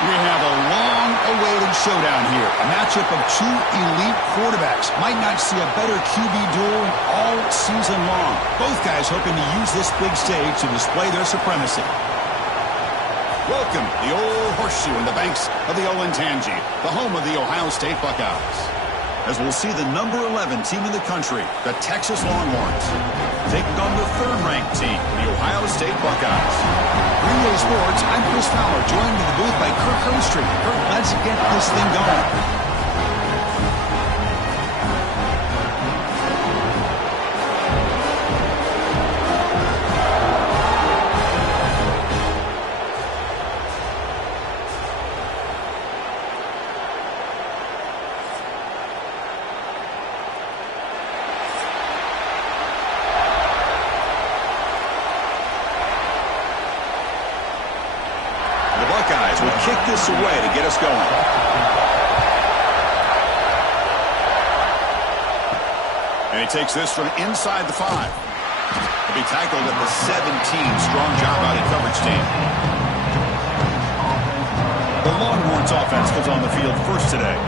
We have a long-awaited showdown here. A matchup of two elite quarterbacks. Might not see a better QB duel all season long. Both guys hoping to use this big stage to display their supremacy. Welcome, the old horseshoe in the banks of the Olentangy, the home of the Ohio State Buckeyes. As we'll see the number 11 team in the country, the Texas Longhorns, taking on the third-ranked team, the Ohio State Buckeyes. Green Day Sports, I'm Chris Fowler, joined in the booth by Kirk Herbstreit. Kirk, let's get this thing going. Buckeyes will kick this away to get us going. And he takes this from inside the 5. He'll be tackled at the 17. Strong job out of coverage team. The Longhorns offense comes on the field first today.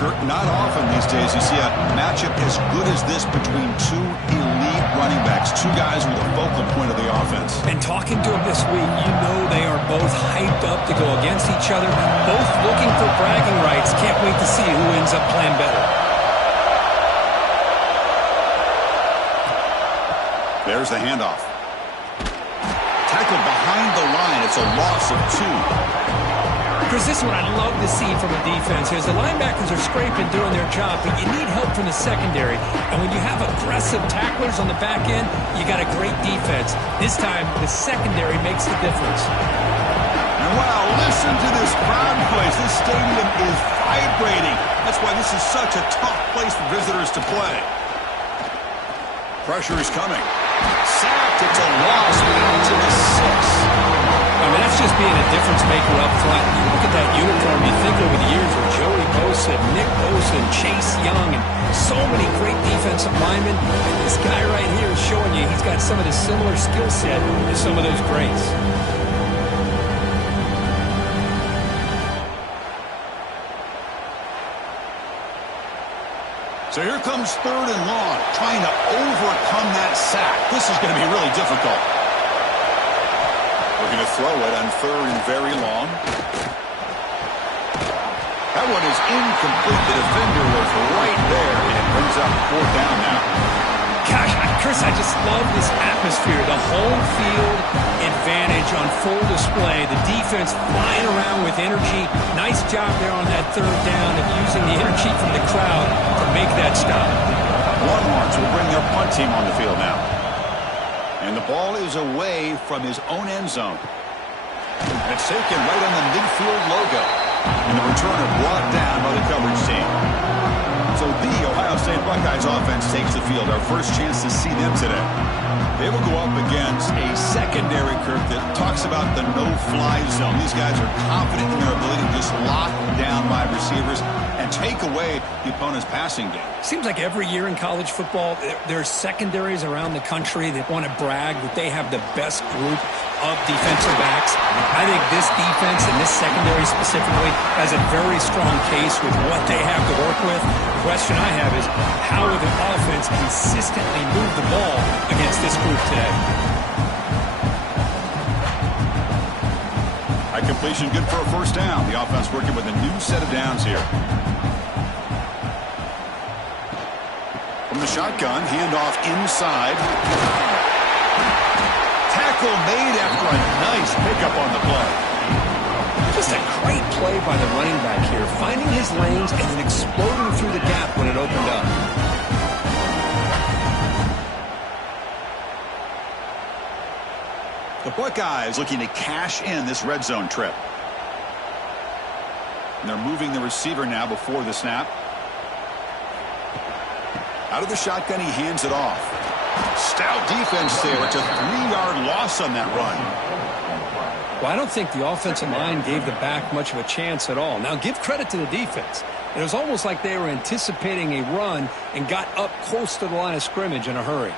Kirk, not often these days you see a matchup as good as this between two elite running backs, two guys who are the focal point of the offense. And talking to them this week, you know they are both hyped up to go against each other, both looking for bragging rights. Can't wait to see who ends up playing better. There's the handoff. Tackled behind the line. It's a loss of 2. Chris, this is what I love to see from a defense. As the linebackers are scraping, doing their job, but you need help from the secondary. And when you have aggressive tacklers on the back end, you got a great defense. This time, the secondary makes the difference. And wow, listen to this crowd noise. This stadium is vibrating. That's why this is such a tough place for visitors to play. Pressure is coming. Sacked. It's a loss down to the 6. I mean, that's just being a difference maker up front. You look at that uniform, you think over the years of Joey Bosa, Nick Bosa, and Chase Young, and so many great defensive linemen. And this guy right here is showing you he's got some of the similar skill set as some of those greats. So here comes 3rd and long, trying to overcome that sack. This is going to be really difficult. We're going to throw it on 3rd and very long. That one is incomplete. The defender was right there, and it brings up 4th down now. Gosh, Chris, I just love this atmosphere. The home field advantage on full display. The defense flying around with energy. Nice job there on that 3rd down of using the energy from the crowd to make that stop. Longhorns will bring their punt team on the field now. And the ball is away from his own end zone. And it's taken right on the midfield logo. And the returner brought down by the coverage team. So the Ohio State Buckeyes offense takes the field. Our first chance to see them today. They will go up against a secondary, Kirk, that talks about the no-fly zone. These guys are confident in their ability to just lock down wide receivers and take away the opponent's passing game. Seems like every year in college football, there's secondaries around the country that want to brag that they have the best group of defensive backs. I think this defense and this secondary specifically has a very strong case with what they have to work with. The question I have is, how will the offense consistently move the ball against this group today? High completion, good for a 1st down. The offense working with a new set of downs here. From the shotgun, handoff inside. Tackle made after a nice pickup on the play. Just a great play by the running back here, finding his lanes and then exploding through the gap when it opened up. The Buckeyes looking to cash in this red zone trip. And they're moving the receiver now before the snap. Out of the shotgun, he hands it off. Stout defense there. It's a 3-yard loss on that run. Well, I don't think the offensive line gave the back much of a chance at all. Now, give credit to the defense. It was almost like they were anticipating a run and got up close to the line of scrimmage in a hurry.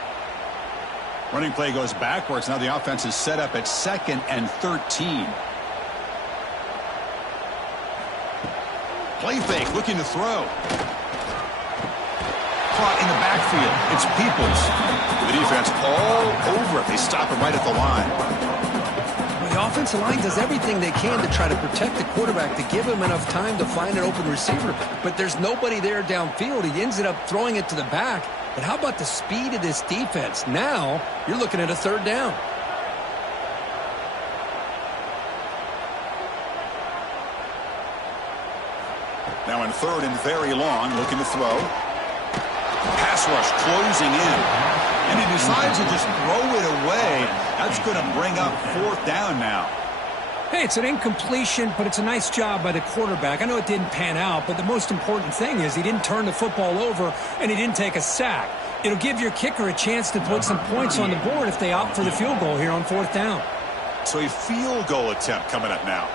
Running play goes backwards. Now the offense is set up at 2nd and 13. Play fake, looking to throw. Caught in the backfield. It's Peoples. The defense all over it. They stop him right at the line. Well, the offensive line does everything they can to try to protect the quarterback, to give him enough time to find an open receiver. But there's nobody there downfield. He ends up throwing it to the back. But how about the speed of this defense? Now you're looking at a third down. Now in third and very long, looking to throw. Pass rush closing in. And he decides to just throw it away. That's going to bring up fourth down now. Hey, it's an incompletion, but it's a nice job by the quarterback. I know it didn't pan out, but the most important thing is he didn't turn the football over and he didn't take a sack. It'll give your kicker a chance to put some points on the board if they opt for the field goal here on fourth down. So a field goal attempt coming up now.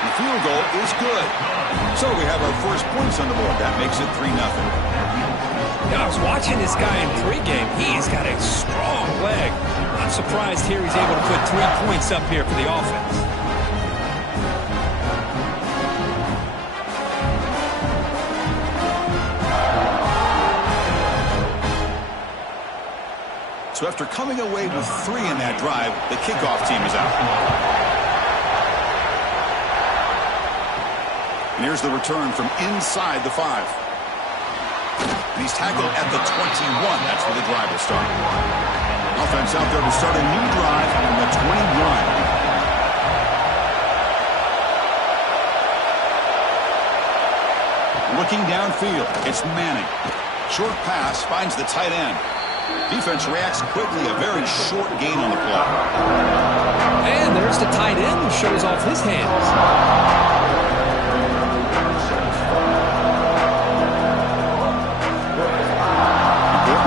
The field goal is good. So we have our first points on the board. That makes it 3-0. Yeah, I was watching this guy in pregame. He's got a strong leg. I'm surprised here he's able to put 3 points up here for the offense. So after coming away with 3 in that drive, the kickoff team is out. And here's the return from inside the 5. And he's tackled at the 21. That's where the drive will start. Offense out there to start a new drive on the 21. Looking downfield, it's Manning. Short pass finds the tight end. Defense reacts quickly, a very short gain on the play. And there's the tight end who shows off his hands.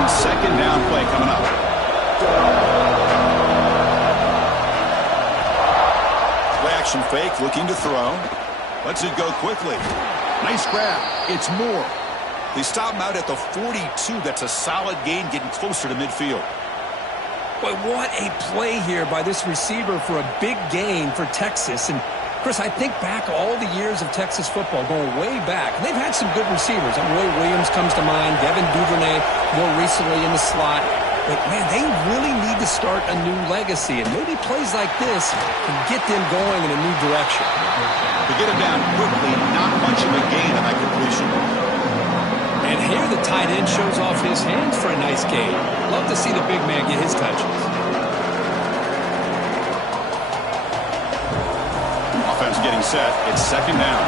Second down play coming up. Play action fake, looking to throw. Lets it go quickly. Nice grab. It's Moore. They stop him out at the 42. That's a solid gain, getting closer to midfield. Boy, what a play here by this receiver for a big gain for Texas. And Chris, I think back all the years of Texas football, going way back. They've had some good receivers. Roy Williams comes to mind, Devin Duvernay more recently in the slot. But, man, they really need to start a new legacy. And maybe plays like this can get them going in a new direction. To get him down quickly, not much of a gain on that completion. And here the tight end shows off his hands for a nice gain. Love to see the big man get his touches. Offense getting set. It's second down.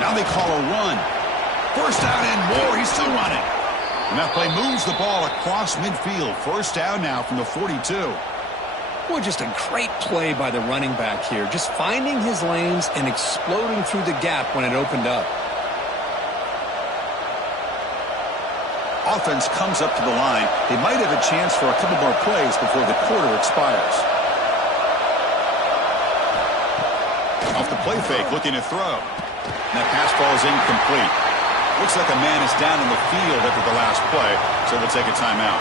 Now they call a run. First down and more. He's still running. And that play moves the ball across midfield. First down now from the 42. Boy, just a great play by the running back here. Just finding his lanes and exploding through the gap when it opened up. Offense comes up to the line. They might have a chance for a couple more plays before the quarter expires. Off the play fake, looking to throw. And that pass ball is incomplete. Looks like a man is down in the field after the last play, so they'll take a timeout.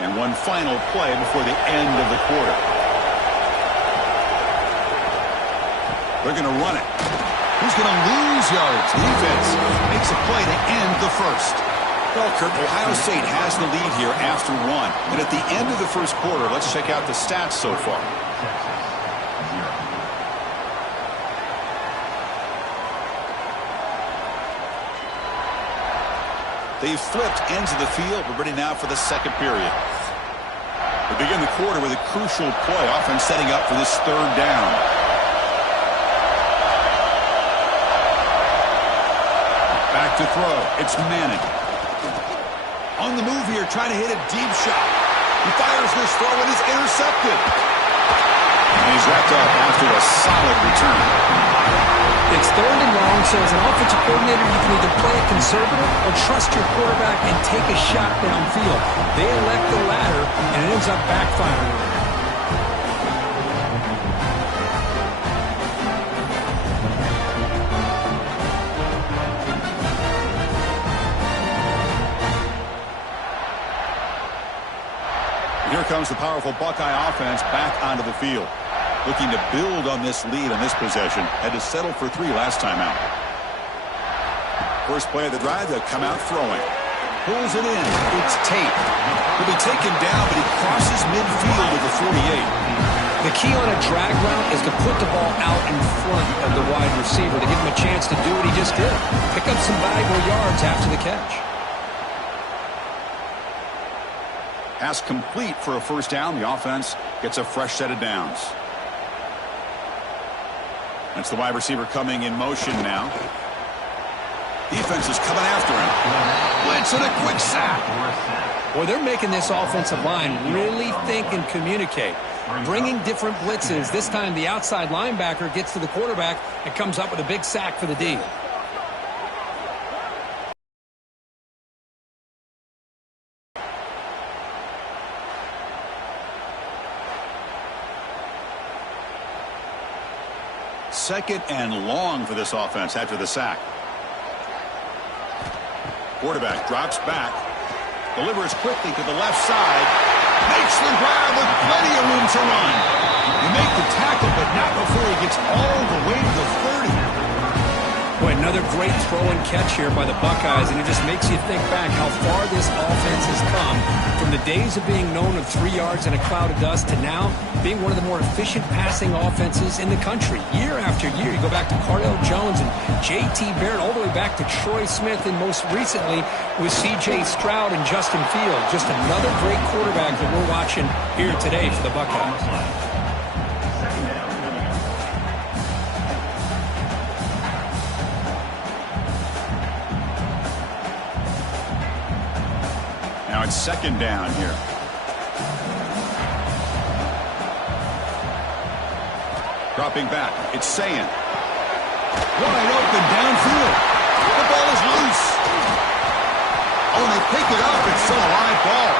And one final play before the end of the quarter. They're going to run it. Who's going to lose yards? Defense makes a play to end the first. Well, Kurt, Ohio State has the lead here after 1. And at the end of the first quarter, let's check out the stats so far. They've flipped ends of the field. We're ready now for the second period. We begin the quarter with a crucial play. Offense setting up for this third down. Back to throw. It's Manning. On the move here, trying to hit a deep shot. He fires this throw and is intercepted. And he's wrapped up after a solid return. It's third and long, so as an offensive coordinator, you can either play it conservative or trust your quarterback and take a shot downfield. They elect the latter, and it ends up backfiring. comes the powerful Buckeye offense back onto the field. Looking to build on this lead on this possession. Had to settle for 3 last time out. First play of the drive, they'll come out throwing. Pulls it in. It's Tate. He'll be taken down, but he crosses midfield at the 48. The key on a drag route is to put the ball out in front of the wide receiver to give him a chance to do what he just did. Pick up some valuable yards after the catch. Pass complete for a first down. The offense gets a fresh set of downs. That's the wide receiver coming in motion now. Defense is coming after him. Blitz and a quick sack. Well, they're making this offensive line really think and communicate. Bringing different blitzes. This time the outside linebacker gets to the quarterback and comes up with a big sack for the D. Second and long for this offense after the sack. Quarterback drops back. Delivers quickly to the left side. Makes the grab with plenty of room to run. He makes the tackle, but not before he gets all the way to the 30. Boy, another great throw and catch here by the Buckeyes, and it just makes you think back how far this offense has come from the days of being known of 3 yards in a cloud of dust to now being one of the more efficient passing offenses in the country. Year after year, you go back to Cardell Jones and J.T. Barrett, all the way back to Troy Smith, and most recently with C.J. Stroud and Justin Fields. Just another great quarterback that we're watching here today for the Buckeyes. Now it's second down here. Dropping back. It's Sayin. Wide open downfield. The ball is loose. Oh, and they pick it up. It's still a live ball.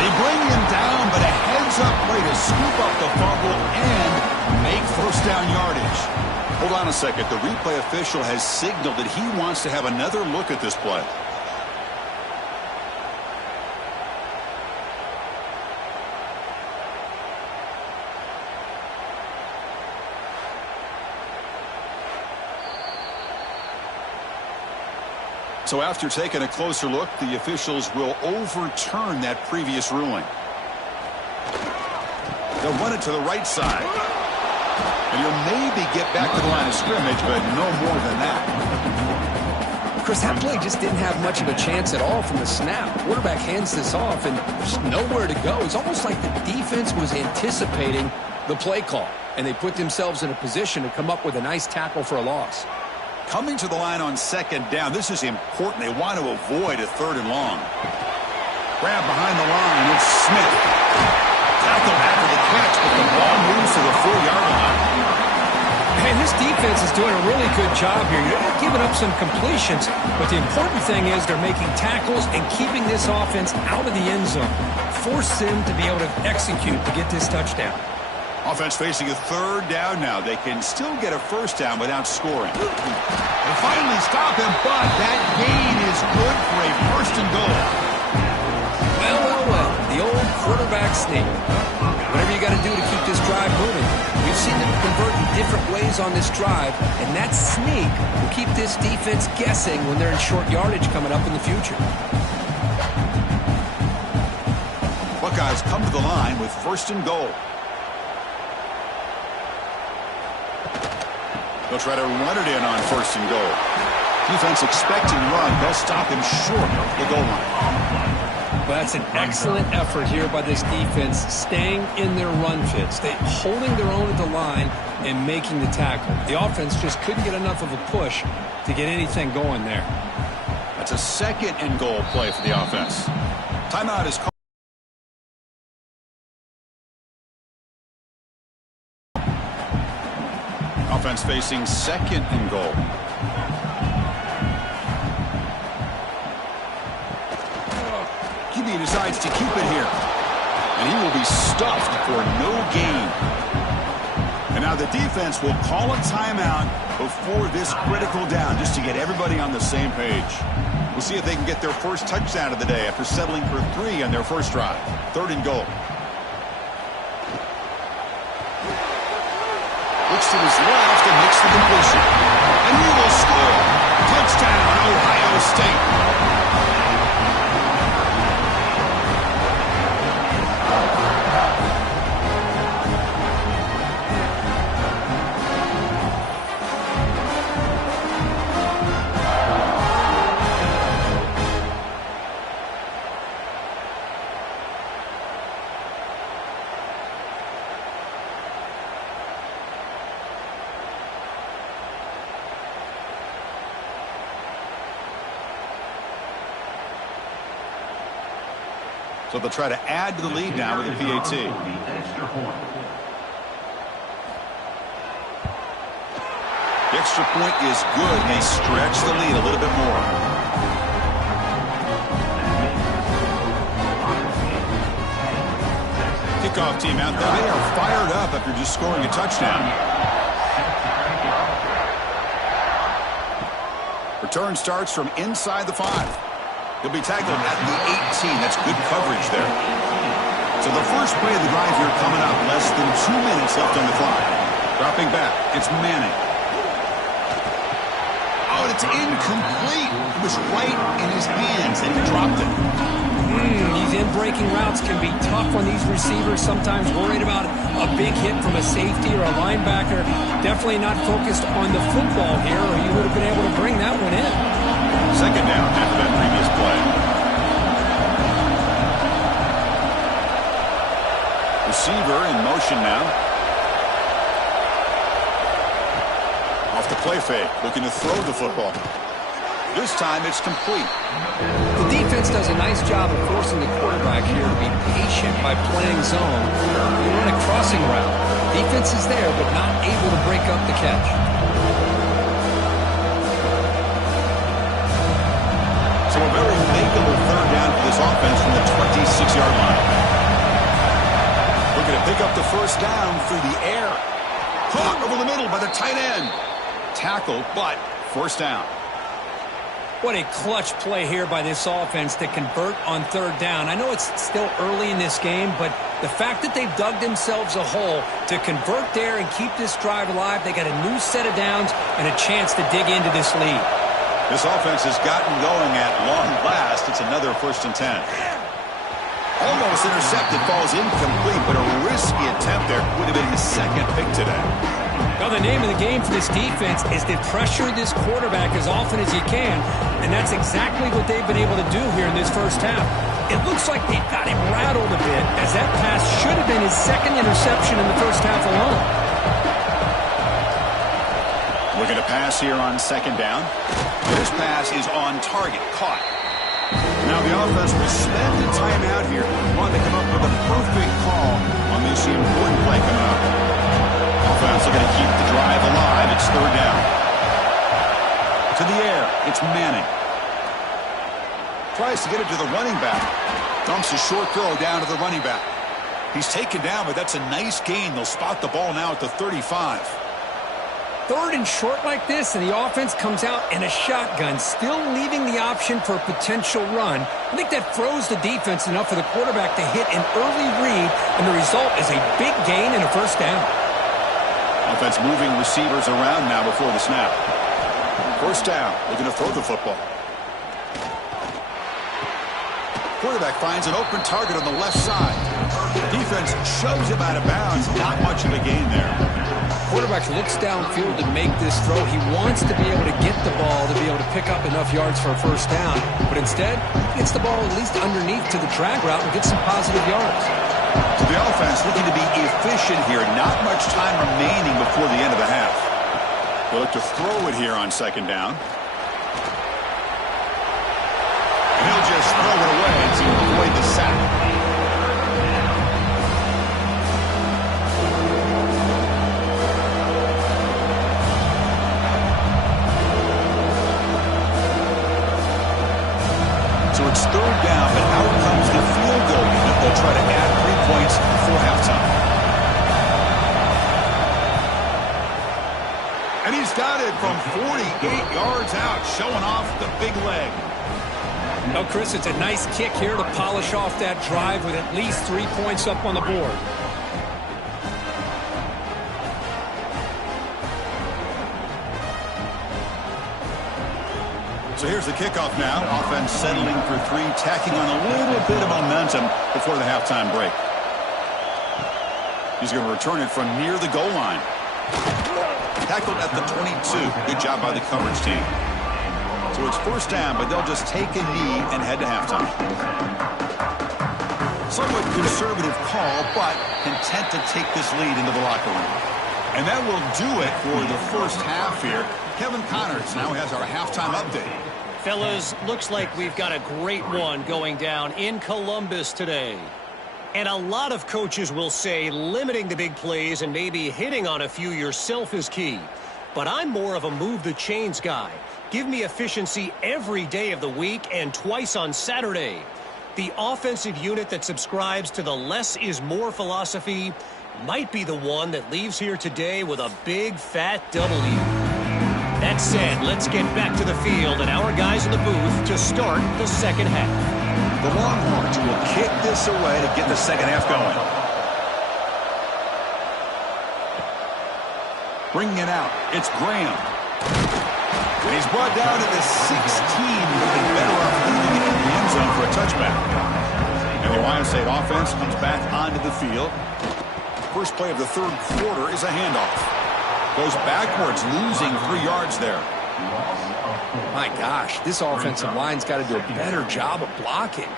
They bring him down, but a heads-up play to scoop up the fumble and make first down yardage. Hold on a second. The replay official has signaled that he wants to have another look at this play. So after taking a closer look, the officials will overturn that previous ruling. They'll run it to the right side. And you'll maybe get back to the line of scrimmage, but no more than that. Chris, that play just didn't have much of a chance at all from the snap. Quarterback hands this off, and there's nowhere to go. It's almost like the defense was anticipating the play call, and they put themselves in a position to come up with a nice tackle for a loss. Coming to the line on second down, this is important. They want to avoid a third and long. Grab behind the line, it's Smith. Tackle after the catch, but the ball moves to the 4-yard line. And this defense is doing a really good job here. You're not giving up some completions, but the important thing is they're making tackles and keeping this offense out of the end zone. Force them to be able to execute to get this touchdown. Offense facing a third down now. They can still get a first down without scoring. They finally stop him, but that gain is good for a first and goal. Well. The old quarterback sneak. Whatever you got to do to keep this drive moving. We've seen them convert in different ways on this drive, and that sneak will keep this defense guessing when they're in short yardage coming up in the future. Buckeyes come to the line with first and goal. They'll try to run it in on first and goal. Defense expecting run. They'll stop him short of the goal line. Well, that's an excellent effort here by this defense, staying in their run fits. They holding their own at the line and making the tackle. The offense just couldn't get enough of a push to get anything going there. That's a second and goal play for the offense. Timeout is called. Offense facing second and goal. QB decides to keep it here. And he will be stuffed for no gain. And now the defense will call a timeout before this critical down just to get everybody on the same page. We'll see if they can get their first touchdown of the day after settling for 3 on their first drive. Third and goal. to his left and makes the completion. And he will score. Touchdown, Ohio State. So they'll try to add to the lead now with a PAT. The extra point is good. They stretch the lead a little bit more. Kickoff team out there. They are fired up after just scoring a touchdown. Return starts from inside the 5. He'll be tackled at the 18. That's good coverage there. So the first play of the drive here coming up. Less than 2 minutes left on the clock. Dropping back. It's Manning. Oh, and it's incomplete. It was right in his hands, and he dropped it. These in-breaking routes can be tough on these receivers. Sometimes worried about a big hit from a safety or a linebacker. Definitely not focused on the football here, or you would have been able to bring that one in. Second down after that previous play. Receiver in motion now. Off the play fake, looking to throw the football. This time it's complete. The defense does a nice job of forcing the quarterback here to be patient by playing zone. They run a crossing route. Defense is there, but not able to break up the catch. So a very makeable third down for this offense from the 26-yard line. Looking to pick up the first down through the air. Caught over the middle by the tight end. Tackle, but first down. What a clutch play here by this offense to convert on third down. I know it's still early in this game, but the fact that they've dug themselves a hole to convert there and keep this drive alive, they got a new set of downs and a chance to dig into this lead. This offense has gotten going at long last. It's another 1st and 10. Almost intercepted, falls incomplete, but a risky attempt there. Would have been his second pick today. Well, the name of the game for this defense is to pressure this quarterback as often as you can, and that's exactly what they've been able to do here in this first half. It looks like they've got him rattled a bit, as that pass should have been his second interception in the first half alone. Looking to pass here on second down. This pass is on target, caught. Now the offense will spend the timeout here. Want to come up with a perfect call on this important play coming up. Offense looking to keep the drive alive. It's third down. To the air, it's Manning. Tries to get it to the running back. Dumps a short throw down to the running back. He's taken down, but that's a nice gain. They'll spot the ball now at the 35. Third and short like this, and the offense comes out in a shotgun, still leaving the option for a potential run. I think that throws the defense enough for the quarterback to hit an early read, and the result is a big gain and a first down. Offense moving receivers around now before the snap. First down, looking to throw the football. Quarterback finds an open target on the left side. Defense shoves him out of bounds. Not much of a gain there. Quarterback looks downfield to make this throw. He wants to be able to get the ball to be able to pick up enough yards for a first down. But instead, he gets the ball at least underneath to the drag route and gets some positive yards. So the offense looking to be efficient here. Not much time remaining before the end of the half. They'll look to throw it here on second down. And he'll just throw it away to avoid the sack. So it's third down, but out comes the field goal unit. They'll try to add 3 points before halftime. And he's got it from 48 yards out, showing off the big leg. Well, Chris, it's a nice kick here to polish off that drive with at least 3 points up on the board. So here's the kickoff now. Offense settling for 3, tacking on a little bit of momentum before the halftime break. He's going to return it from near the goal line. Tackled at the 22. Good job by the coverage team. So it's first down, but they'll just take a knee and head to halftime. Somewhat conservative call, but content to take this lead into the locker room. And that will do it for the first half here. Kevin Connors now has our halftime update. Fellas, looks like we've got a great one going down in Columbus today. And a lot of coaches will say limiting the big plays and maybe hitting on a few yourself is key. But I'm more of a move the chains guy. Give me efficiency every day of the week and twice on Saturday. The offensive unit that subscribes to the less is more philosophy might be the one that leaves here today with a big fat W. That said, let's get back to the field and our guys in the booth to start the second half. The Longhorns will kick this away to get the second half going. Bringing it out, it's Graham. And he's brought down to the 16, looking better off leaving it in the end zone for a touchback. And the Ohio State offense comes back onto the field. First play of the third quarter is a handoff. Goes backwards, losing 3 yards there. My gosh, this offensive line's got to do a better job of blocking.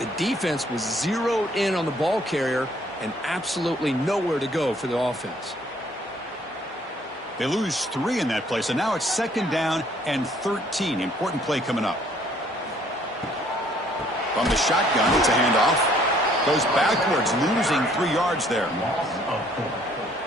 The defense was zeroed in on the ball carrier and absolutely nowhere to go for the offense. They lose 3 in that play, so now it's second down and 13. Important play coming up. From the shotgun, it's a handoff. Goes backwards, losing 3 yards there.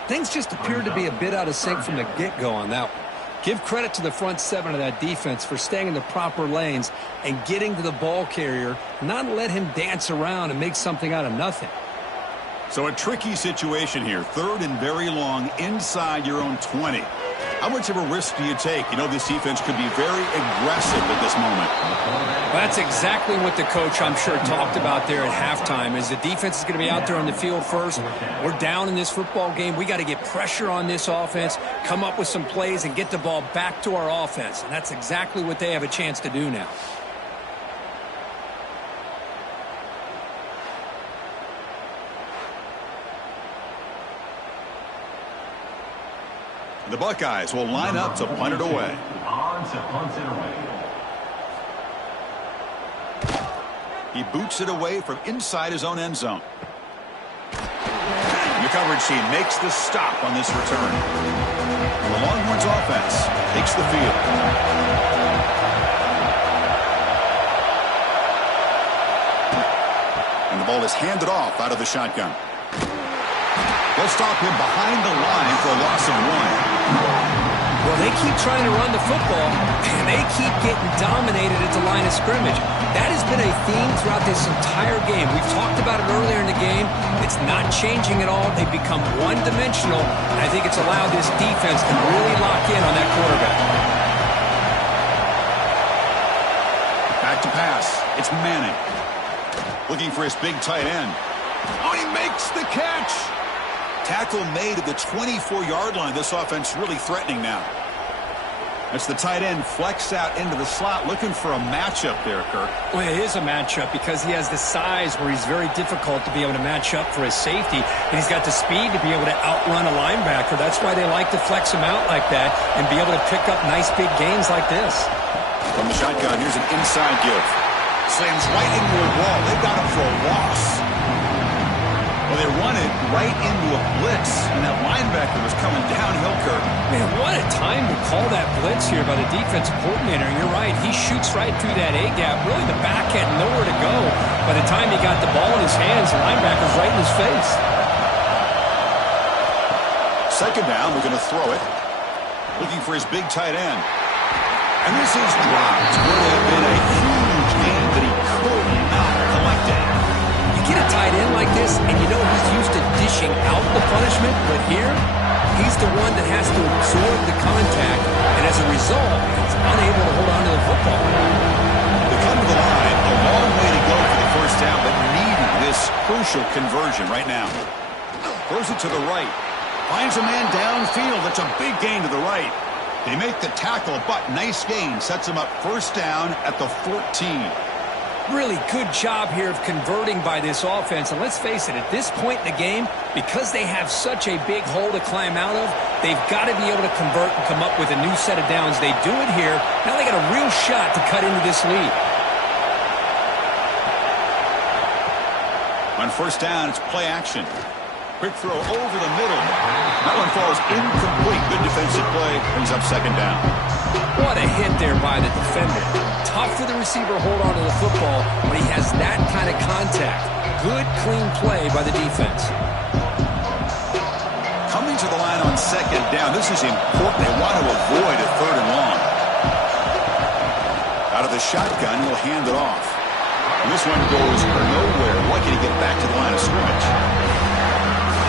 Things just appeared to be a bit out of sync from the get-go on that one. Give credit to the front 7 of that defense for staying in the proper lanes and getting to the ball carrier, not let him dance around and make something out of nothing. So a tricky situation here. Third and very long inside your own 20. How much of a risk do you take? You know, this defense could be very aggressive at this moment. That's exactly what the coach, I'm sure, talked about there at halftime, is the defense is going to be out there on the field first. We're down in this football game. We got to get pressure on this offense, come up with some plays, and get the ball back to our offense. And that's exactly what they have a chance to do now. The Buckeyes will line up to punt it away. He boots it away from inside his own end zone. The coverage team makes the stop on this return. The Longhorns offense takes the field. And the ball is handed off out of the shotgun. They'll stop him behind the line for a loss of 1. Well, they keep trying to run the football, and they keep getting dominated at the line of scrimmage. That has been a theme throughout this entire game. We've talked about it earlier in the game. It's not changing at all. They've become one-dimensional, and I think it's allowed this defense to really lock in on that quarterback. Back to pass. It's Manning. Looking for his big tight end. Oh, he makes the catch. Tackle made at the 24-yard line. This offense really threatening now. That's the tight end flexed out into the slot, looking for a matchup there, Kirk. Well, it is a matchup because he has the size where he's very difficult to be able to match up for his safety, and he's got the speed to be able to outrun a linebacker. That's why they like to flex him out like that and be able to pick up nice big gains like this. From the shotgun, here's an inside give. Slams right into a wall. They got him for a loss. Well, they run it right into a blitz, and that linebacker was coming downhill, Kirk. Man, what a time to call that blitz here by the defensive coordinator. You're right. He shoots right through that A-gap. Really, the back had nowhere to go. By the time he got the ball in his hands, the linebacker's right in his face. Second down, we're going to throw it. Looking for his big tight end. And this is dropped. Would have been a huge game that he could not collect it. Get a tight end like this, and you know he's used to dishing out the punishment, but here, he's the one that has to absorb the contact, and as a result, he's unable to hold on to the football. They come to the line, a long way to go for the first down, but needing this crucial conversion right now. Throws it to the right. Finds a man downfield. That's a big gain to the right. They make the tackle, but nice gain. Sets them up first down at the 14. Really good job here of converting by this offense. And let's face it, at this point in the game, because they have such a big hole to climb out of, they've got to be able to convert and come up with a new set of downs. They do it here. Now they got a real shot to cut into this lead. On first down, it's play action. Quick throw over the middle. That one falls incomplete. Good defensive play. Brings up second down. What a hit there by the defender. Tough for the receiver to hold on to the football, but he has that kind of contact. Good, clean play by the defense. Coming to the line on second down. This is important. They want to avoid a third and long. Out of the shotgun, he'll hand it off. And this one goes nowhere. Lucky to get back to the line of scrimmage.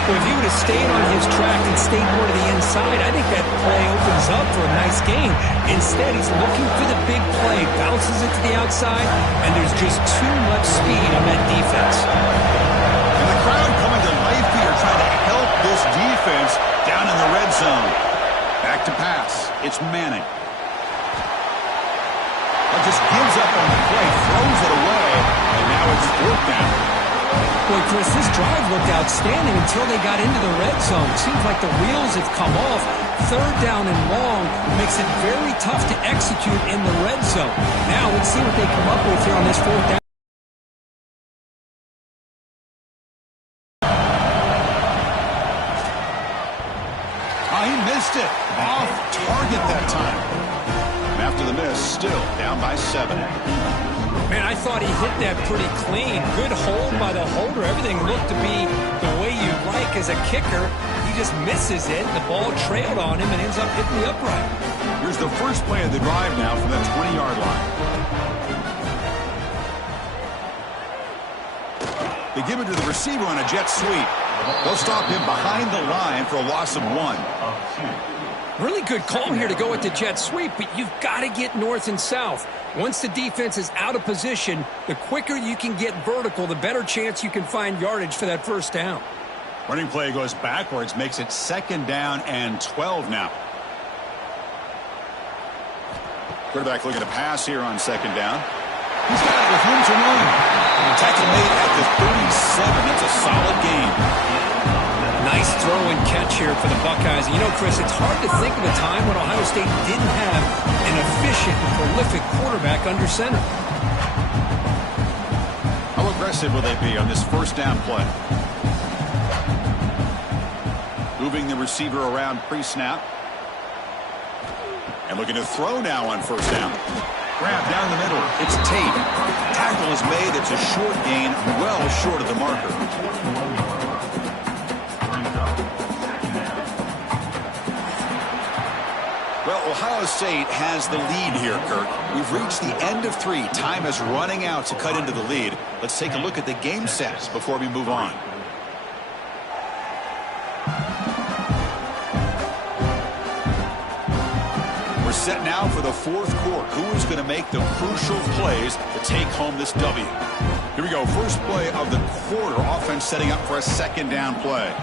Well, if he would have stayed on his track and stayed more to the inside, I think that play opens up for a nice gain. Instead, he's looking for the big play, bounces it to the outside, and there's just too much speed on that defense. And the crowd coming to life here, trying to help this defense down in the red zone. Back to pass. It's Manning. Just gives up on the play, throws it away, and now it's fourth down. Boy, Chris, this drive looked outstanding until they got into the red zone. Seems like the wheels have come off. Third down and long makes it very tough to execute in the red zone. Now let's see what they come up with here on this fourth down. He missed it. Off target that time. After the miss, still down by 7. Man, I thought he hit that pretty clean. Good hold by the holder. Everything looked to be the way you'd like as a kicker. He just misses it. The ball trailed on him and ends up hitting the upright. Here's the first play of the drive now from the 20-yard line. They give it to the receiver on a jet sweep. They'll stop him behind the line for a loss of 1. Really good call here to go with the jet sweep, but you've got to get north and south. Once the defense is out of position, the quicker you can get vertical, the better chance you can find yardage for that first down. Running play goes backwards, makes it second down and 12 now. Quarterback looking to pass here on second down. He's got it with room to run. Tackle made at the 37. That's a solid gain. Nice throw and catch here for the Buckeyes. And you know, Chris, it's hard to think of a time when Ohio State didn't have an efficient and prolific quarterback under center. How aggressive will they be on this first down play? Moving the receiver around pre-snap. And looking to throw now on first down. Grab down the middle. It's Tate. Tackle is made. It's a short gain, well short of the marker. Well, Ohio State has the lead here, Kirk. We've reached the end of 3. Time is running out to cut into the lead. Let's take a look at the game sets before we move on. We're set now for the fourth quarter. Who is going to make the crucial plays to take home this W? Here we go. First play of the quarter. Offense setting up for a second down play.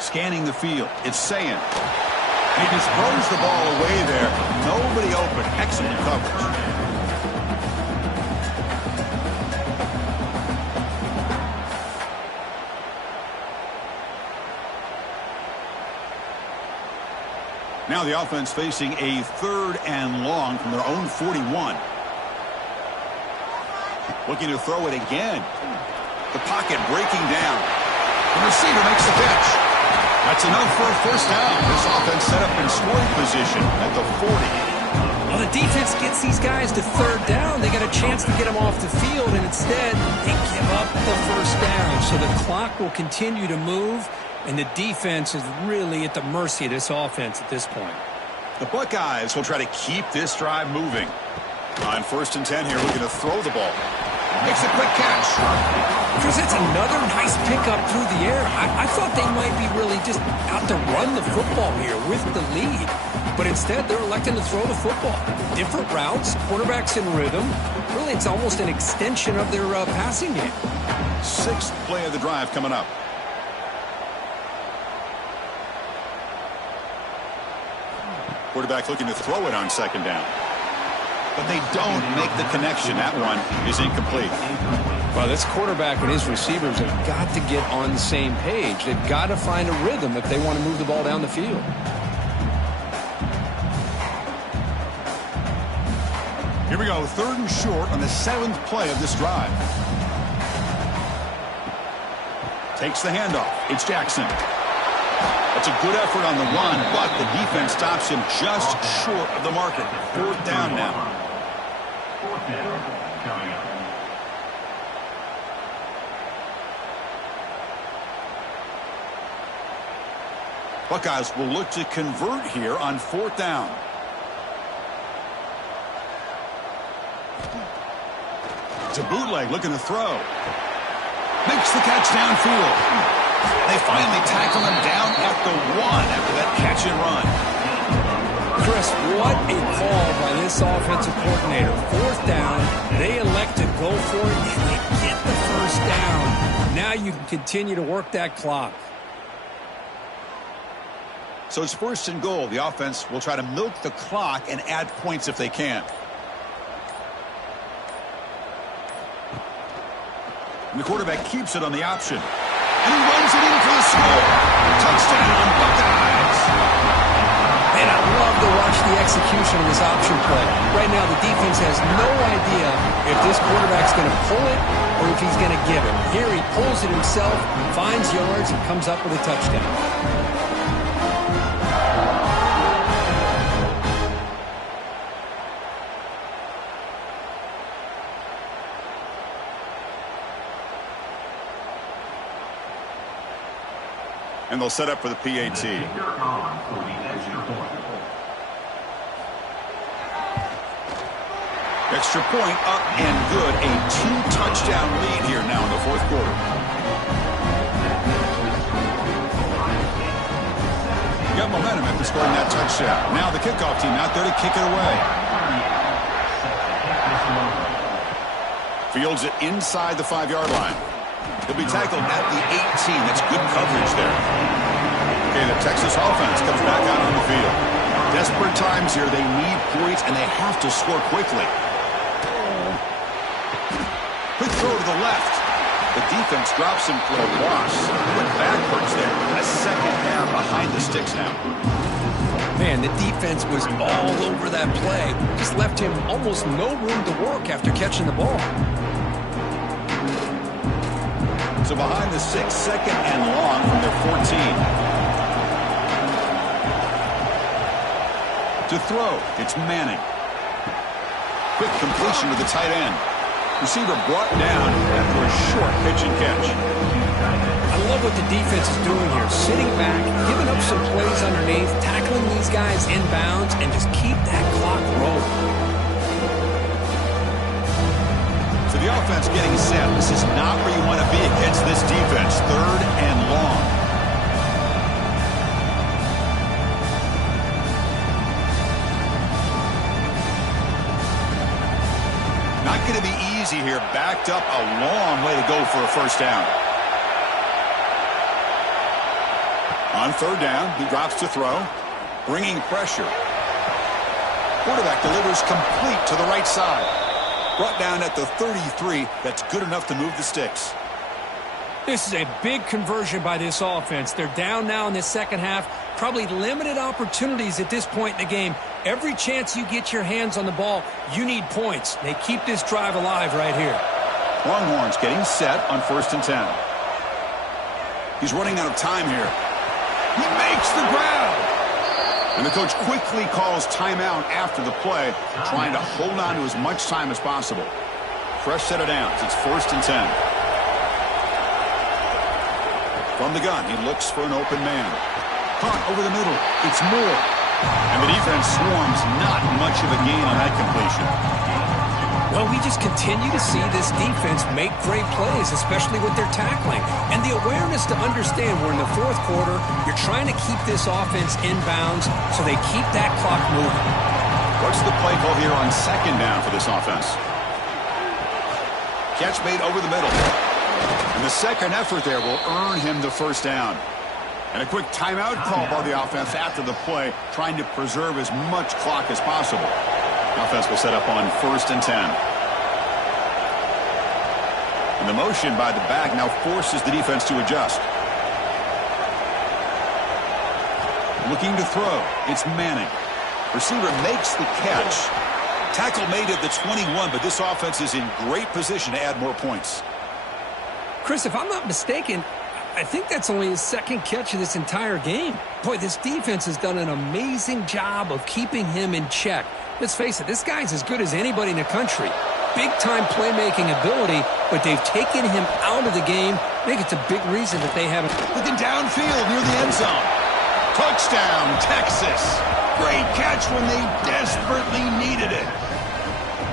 Scanning the field. It's Sayin. He just throws the ball away there. Nobody open. Excellent coverage. Now the offense facing a third and long from their own 41. Looking to throw it again. The pocket breaking down. The receiver makes the catch. That's enough for a first down. This offense set up in scoring position at the 40. Well, the defense gets these guys to third down. They got a chance to get them off the field, and instead they give up the first down. So the clock will continue to move, and the defense is really at the mercy of this offense at this point. The Buckeyes will try to keep this drive moving. On first and 10 here, looking to throw the ball. Makes a quick catch. Chris, it's another nice pickup through the air. I thought they might be really just out to run the football here with the lead. But instead, they're electing to throw the football. Different routes, quarterbacks in rhythm. Really, it's almost an extension of their passing game. Sixth play of the drive coming up. Quarterback looking to throw it on second down. But they don't make the connection. That one is incomplete. Well, this quarterback and his receivers have got to get on the same page. They've got to find a rhythm if they want to move the ball down the field. Here we go, 3rd and short on the 7th play of this drive. Takes the handoff. It's Jackson. That's a good effort on the run, but the defense stops him just short of the marker. 4th down now. Buckeyes will look to convert here on 4th down. To bootleg, looking to throw. Makes the catch downfield. They finally tackle him down at the 1 after that catch and run. Chris, what a call by this offensive coordinator. 4th down, they elect to go for it, and they get the 1st down. Now you can continue to work that clock. So it's 1st and goal. The offense will try to milk the clock and add points if they can. And the quarterback keeps it on the option. And he runs it in for the score. Touchdown, Buckeyes. And I love to watch the execution of this option play. Right now, the defense has no idea if this quarterback's going to pull it or if he's going to give it. Here he pulls it himself, finds yards, and comes up with a touchdown. And they'll set up for the PAT. Extra point up and good. A 2-touchdown lead here now in the 4th quarter. Got momentum after scoring that touchdown. Now the kickoff team out there to kick it away. Fields it inside the 5-yard line. He'll be tackled at the 18. That's good coverage there. Okay, the Texas offense comes back out on the field. Desperate times here. They need points, and they have to score quickly. Quick throw to the left. The defense drops him for a loss. Went backwards there. A 2nd down behind the sticks now. Man, the defense was all over that play. Just left him almost no room to work after catching the ball. So behind the 6, 2nd and long from their 14. To throw, it's Manning. Quick completion to the tight end. Receiver brought down after a short pitch and catch. I love what the defense is doing here. Sitting back, giving up some plays underneath, tackling these guys inbounds, and just keep that clock rolling. So the offense getting set. This is not where you want to be against this defense. 3rd and long. Not going to be easy here. Backed up a long way to go for a 1st down. On 3rd down, he drops to throw, bringing pressure. Quarterback delivers complete to the right side. Brought down at the 33. That's good enough to move the sticks. This is a big conversion by this offense. They're down now in the 2nd half. Probably limited opportunities at this point in the game. Every chance you get your hands on the ball, you need points. They keep this drive alive right here. Longhorns getting set on 1st and 10. He's running out of time here. He makes the grab. And the coach quickly calls timeout after the play, trying to hold on to as much time as possible. Fresh set of downs. It's 1st and 10. From the gun, he looks for an open man. Hunt over the middle. It's Moore. And the defense swarms. Not much of a gain on that completion. Well, we just continue to see this defense make great plays, especially with their tackling. And the awareness to understand we're in the 4th quarter, you're trying to keep this offense inbounds so they keep that clock moving. What's the play call here on 2nd down for this offense? Catch made over the middle. And the 2nd effort there will earn him the 1st down. And a quick timeout call by the offense after the play, trying to preserve as much clock as possible. The offense will set up on 1st and 10. And the motion by the back now forces the defense to adjust. Looking to throw. It's Manning. Receiver makes the catch. Tackle made at the 21, but this offense is in great position to add more points. Chris, if I'm not mistaken, I think that's only his second catch of this entire game. Boy, this defense has done an amazing job of keeping him in check. Let's face it, this guy's as good as anybody in the country. Big-time playmaking ability, but they've taken him out of the game. I think it's a big reason that they haven't. Looking downfield near the end zone. Touchdown, Texas. Great catch when they desperately needed it.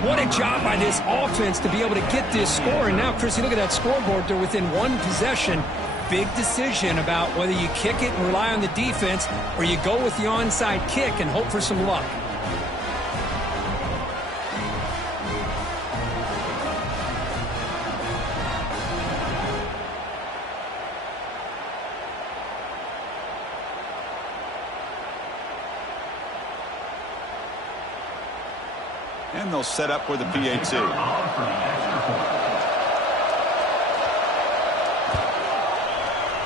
What a job by this offense to be able to get this score. And now, Chris, you look at that scoreboard. They're within one possession. Big decision about whether you kick it and rely on the defense or you go with the onside kick and hope for some luck. And they'll set up for the PAT.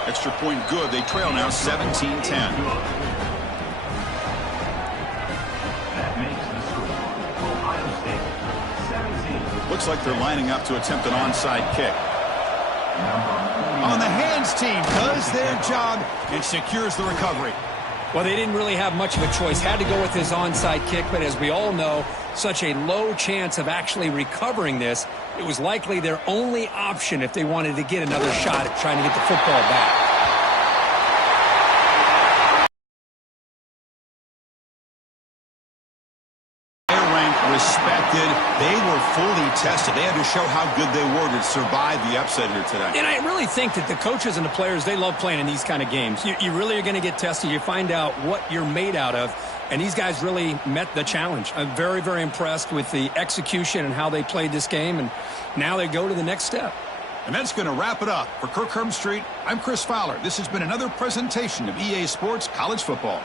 Extra point good. They trail now 17-10. Looks like they're lining up to attempt an onside kick. On the hands team does their job and secures the recovery. Well, they didn't really have much of a choice. Had to go with his onside kick, but as we all know, such a low chance of actually recovering this. It was likely their only option if they wanted to get another shot at trying to get the football back. Respected. They were fully tested. They had to show how good they were to survive the upset here today. And I really think that the coaches and the players, they love playing in these kind of games. You really are going to get tested. You find out what you're made out of. And these guys really met the challenge. I'm very, very impressed with the execution and how they played this game. And now they go to the next step. And that's going to wrap it up. For Kirk Street, I'm Chris Fowler. This has been another presentation of EA Sports College Football.